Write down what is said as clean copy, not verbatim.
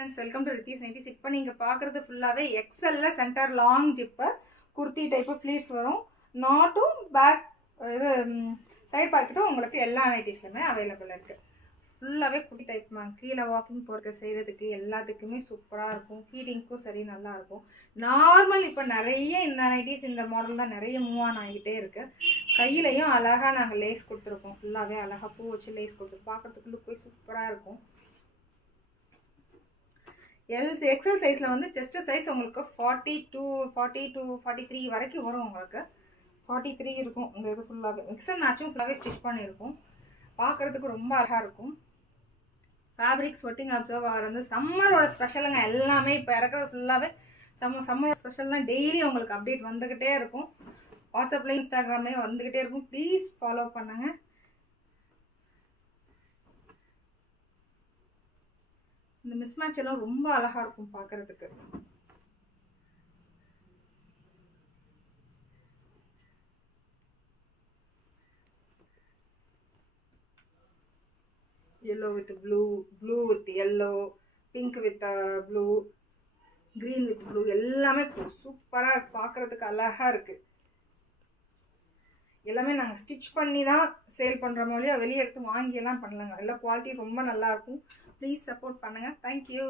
Friends, welcome to Rithees nighties. இப்போ நீங்கள் பார்க்குறது ஃபுல்லாகவே எக்ஸலில் centre long zip kurti type pleats வரும். நாட்டும் பேக் இது சைட் பாக்கெட்டும் உங்களுக்கு எல்லா நைட்டிஸ்லையுமே அவைலபிள் இருக்குது. ஃபுல்லாகவே குர்த்தி டைப் மேம். கீழே வாக்கிங் போகிறதுக்கு செய்கிறதுக்கு எல்லாத்துக்குமே சூப்பராக இருக்கும். ஃபீடிங்க்கும் சரி நல்லாயிருக்கும். நார்மல் இப்போ நிறைய இந்த நைட்டிஸ் இந்த மாடல் தான் நிறைய மூவ் ஆன் ஆகிட்டே இருக்குது. கையிலையும் அழகாக நாங்கள் லேஸ் கொடுத்துருக்கோம். ஃபுல்லாகவே அழகாக பூ வச்சு லேஸ் கொடுத்து பார்க்குறதுக்கு லுக் போய் சூப்பராக இருக்கும். எக்ஸல் சைஸில் வந்து செஸ்ட் சைஸ் உங்களுக்கு 42 வரைக்கும் வரும். உங்களுக்கு 43 இருக்கும். இந்த இது ஃபுல்லாகவே எக்ஸல் மேட்சும் ஃபுல்லாகவே ஸ்டிச் பண்ணியிருக்கும். பார்க்குறதுக்கு ரொம்ப அழகாக இருக்கும். ஃபேப்ரிக் ஸ்வெட்டிங் அப்சர்வ் ஆகிறது சம்மரோட ஸ்பெஷலுங்க. எல்லாமே இப்போ இறக்குறது ஃபுல்லாகவே சம்மரோட ஸ்பெஷல் தான். டெய்லி உங்களுக்கு அப்டேட் வந்துக்கிட்டே இருக்கும். வாட்ஸ்அப்லேயும் இன்ஸ்டாகிராம்லேயும் வந்துக்கிட்டே இருக்கும். ப்ளீஸ் ஃபாலோ பண்ணுங்கள். இந்த மிஸ்மேட்ச் எல்லாம் ரொம்ப அழகா இருக்கும் பார்க்கறதுக்கு. yellow with blue, blue with yellow, pink with blue, green with blue எல்லாமே சூப்பரா இருக்கு. பார்க்கறதுக்கு அழகா இருக்கு. எல்லாமே நாங்கள் ஸ்டிச் பண்ணி தான் சேல் பண்ணுற மாதிரியா வெளியே எடுத்து வாங்கி எல்லாம் பண்ணலங்க. எல்லா குவாலிட்டி ரொம்ப நல்லா இருக்கும். ப்ளீஸ் சப்போர்ட் பண்ணுங்கள். தேங்க்யூ.